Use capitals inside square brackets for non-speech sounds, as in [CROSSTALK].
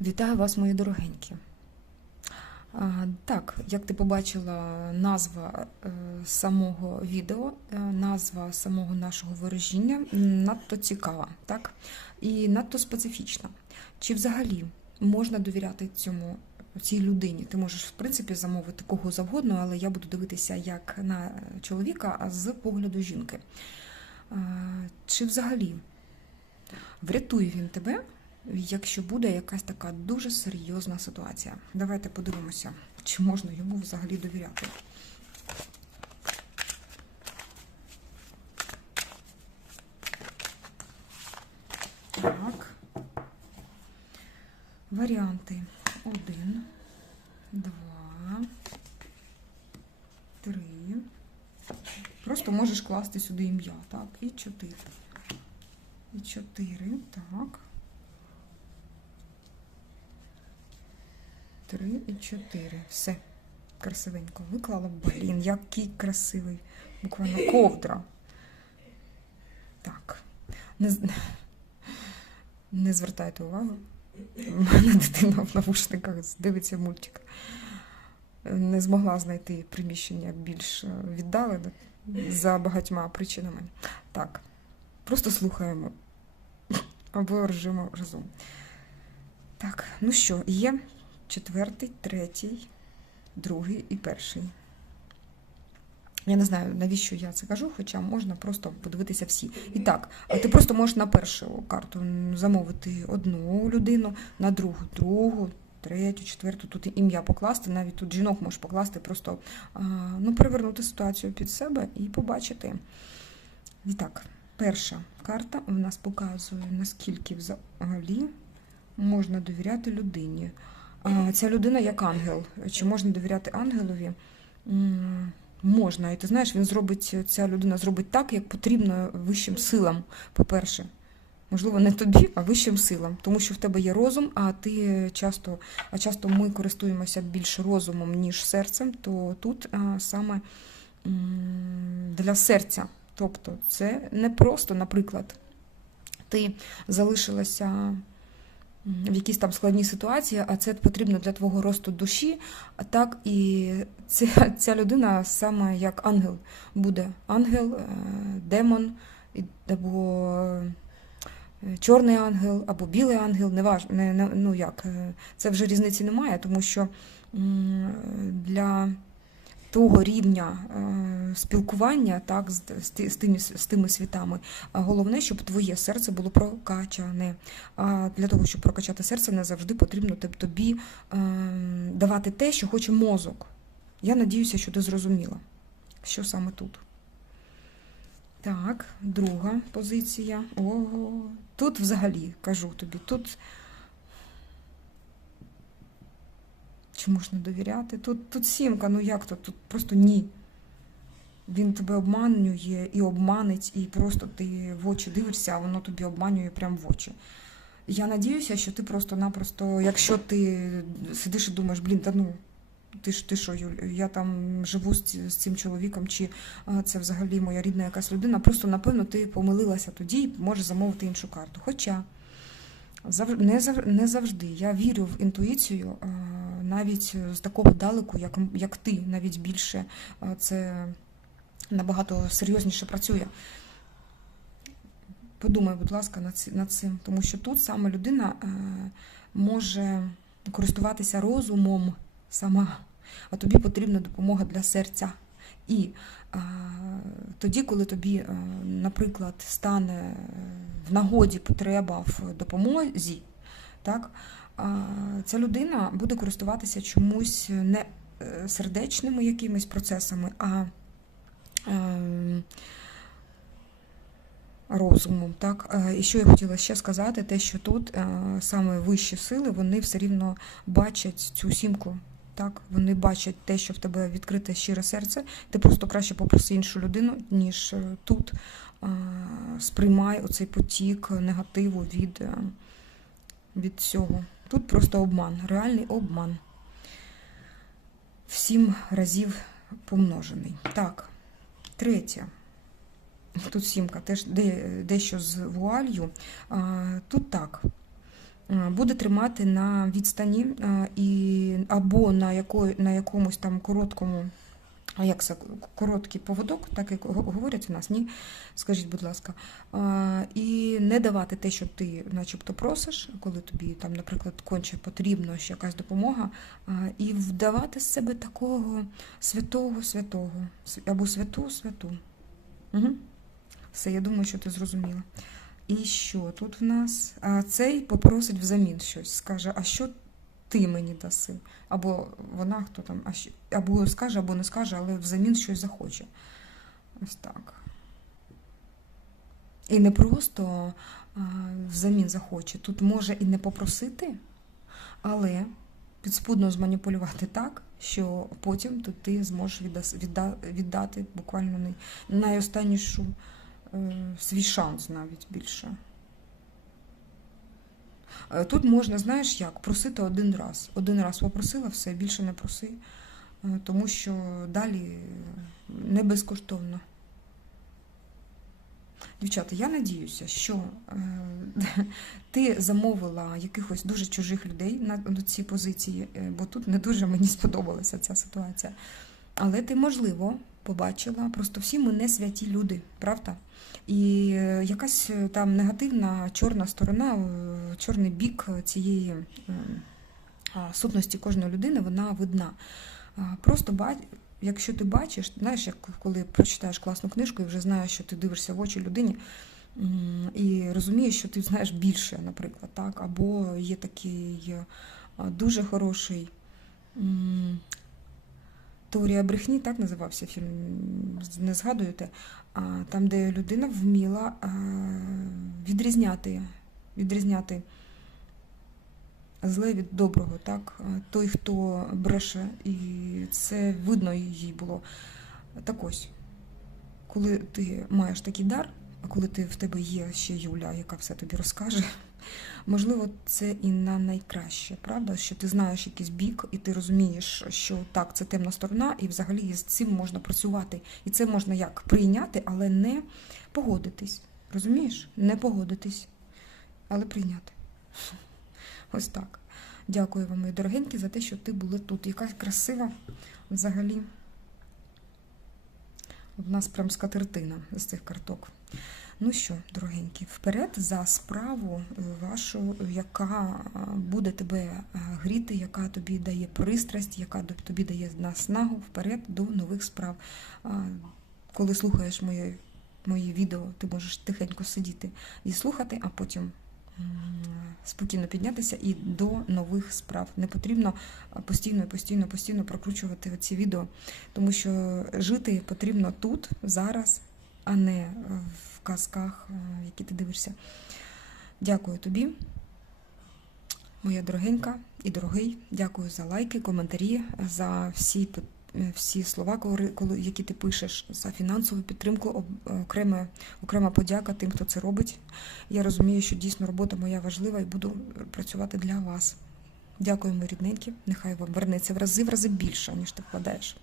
Вітаю вас, мої дорогенькі. Так, як ти побачила, назва е, самого відео, е, назва самого нашого ворожіння надто цікава, так? І надто специфічна. Чи взагалі можна довіряти цьому цій людині? Ти можеш, в принципі, замовити кого завгодно, але я буду дивитися як на чоловіка, з погляду жінки. Чи взагалі врятує він тебе? Якщо буде якась така дуже серйозна ситуація. Давайте подивимося, чи можна йому взагалі довіряти. Так. Варіанти. Один, два, три. Просто можеш класти сюди ім'я, так? І чотири. І чотири, так. Три і чотири. Все. Красивенько. Виклала. Блін, який красивий. Буквально ковдра. Так. Не, не звертайте увагу. У мене дитина в навушниках дивиться мультик. Не змогла знайти приміщення більш е, віддалене за багатьма причинами. Так. Просто слухаємо. Або режимо разом. Так, ну що, є четвертий, третій, другий і перший. Я не знаю, навіщо я це кажу, хоча можна просто подивитися всі. І так, ти просто можеш на першу карту замовити одну людину, на другу, другу, третю, четверту, тут ім'я покласти, навіть тут жінок можеш покласти, просто ну, перевернути ситуацію під себе і побачити. І так, перша карта у нас показує, наскільки взагалі можна довіряти людині. Ця людина як ангел. Чи можна довіряти ангелові? Можна. І ти знаєш, він зробить, ця людина зробить так, як потрібно вищим силам, по-перше. Можливо, не тобі, а вищим силам, тому що в тебе є розум, а ти часто, а часто ми користуємося більше розумом, ніж серцем, то тут а, саме для серця. Тобто, це не просто, наприклад, ти залишилася в якійсь там складній ситуації, а це потрібно для твого росту душі. А так і ця, ця людина саме як ангел буде. Ангел, е, демон, або е, чорний ангел, або білий ангел, не важ, не, не, ну як, е, це вже різниці немає, тому що для того рівня е, спілкування так, з, з, з, тими, з тими світами. Головне, щоб твоє серце було прокачане. А для того, щоб прокачати серце, не завжди потрібно тобі е, давати те, що хоче мозок. Я надіюся, що ти зрозуміла, що саме тут. Так, друга позиція. Ого. Тут взагалі кажу тобі, тут. Чи можна довіряти? Тут, тут сімка, ну як то? Тут просто ні. Він тебе обманює і обманить, і просто ти в очі дивишся, а воно тобі обманює прямо в очі. Я надіюся, що ти просто-напросто, якщо ти сидиш і думаєш, блін, та ну, ти ж ти що, Юль, я там живу з, з цим чоловіком, чи а, це взагалі моя рідна якась людина, просто напевно ти помилилася тоді і можеш замовити іншу карту. Хоча зав- не, зав- не завжди. Я вірю в інтуїцію, навіть з такого далеку, як, як ти, навіть більше це набагато серйозніше працює. Подумай, будь ласка, над цим, тому що тут саме людина е, може користуватися розумом сама, а тобі потрібна допомога для серця. І е, тоді, коли тобі, е, наприклад, стане в нагоді потреба в допомозі, так, е, ця людина буде користуватися чомусь не е, сердечними якимись процесами, а ем, розумом. Так? Е, І що я хотіла ще сказати, те, що тут е, саме вищі сили, вони все рівно бачать цю сімку. Так, вони бачать те, що в тебе відкрите щире серце. Ти просто краще попроси іншу людину, ніж тут сприймай оцей потік негативу від, від цього. Тут просто обман, реальний обман. В сім разів помножений. Так, третє. Тут сімка, теж дещо з вуалью. Тут так. буде тримати на відстані або на, яко, на якомусь там короткому, як це, короткий поводок, так як говорять у нас, ні? Скажіть, будь ласка, і не давати те, що ти начебто просиш, коли тобі там, наприклад, конче потрібно ще якась допомога, і вдавати з себе такого святого святого або святу святу. Угу. Все, я думаю, що ти зрозуміла. І що тут в нас? А цей попросить взамін щось, скаже, а що ти мені даси? Або вона хто там, або скаже, або не скаже, але взамін щось захоче. Ось так. І не просто а, взамін захоче. Тут може і не попросити, але підспудно зманіпулювати так, що потім то ти зможеш відда, віддати буквально най, найостаннішу е, свій шанс навіть більше. Е, Тут можна, знаєш як, просити один раз. Один раз попросила, все, більше не проси, е, тому що далі не безкоштовно. Дівчата, я надіюся, що е, [LAUGHS] ти замовила якихось дуже чужих людей на, ці позиції, бо тут не дуже мені сподобалася ця ситуація. Але ти, можливо, побачила, просто всі ми не святі люди, правда? І е, якась е, там негативна чорна сторона, е, чорний бік цієї сутності кожної людини, вона видна. Просто ба- якщо ти бачиш, знаєш, як коли прочитаєш класну книжку і вже знаєш, що ти дивишся в очі людині і розумієш, що ти знаєш більше, наприклад, так? або є такий дуже хороший. Теорія брехні, так називався фільм, не згадуєте, там, де людина вміла відрізняти, відрізняти зле від доброго, так? Той, хто бреше, і це видно їй було. Так ось, коли ти маєш такий дар, а коли ти в тебе є ще Юля, яка все тобі розкаже, можливо, це і на найкраще, правда? Що ти знаєш якийсь бік, і ти розумієш, що так, це темна сторона, і взагалі з цим можна працювати. І це можна як прийняти, але не погодитись. Розумієш? Не погодитись, але прийняти. [LAUGHS] Ось так. Дякую вам, мої дорогенькі, за те, що ти були тут. Якась красива взагалі. В нас прям скатертина з цих карток. Ну що, дорогенькі, вперед за справу е, вашу, яка е, буде тебе е, гріти, яка тобі дає пристрасть, яка тобі дає наснагу вперед до нових справ. Коли слухаєш моє, мої відео, ти можеш тихенько сидіти і слухати, а потім спокійно піднятися і до нових справ. Не потрібно постійно, постійно, постійно прокручувати ці відео, тому що жити потрібно тут, зараз, а не е, в казках, е, які ти дивишся. Дякую тобі, моя дорогенька і дорогий. Дякую за лайки, коментарі, за всі, е, всі слова, які ти пишеш, за фінансову підтримку. Окрема, окрема подяка тим, хто це робить. Я розумію, що дійсно робота моя важлива і буду працювати для вас. Дякую, мої рідненькі. Нехай вам вернеться в рази в рази більше, ніж ти вкладаєш.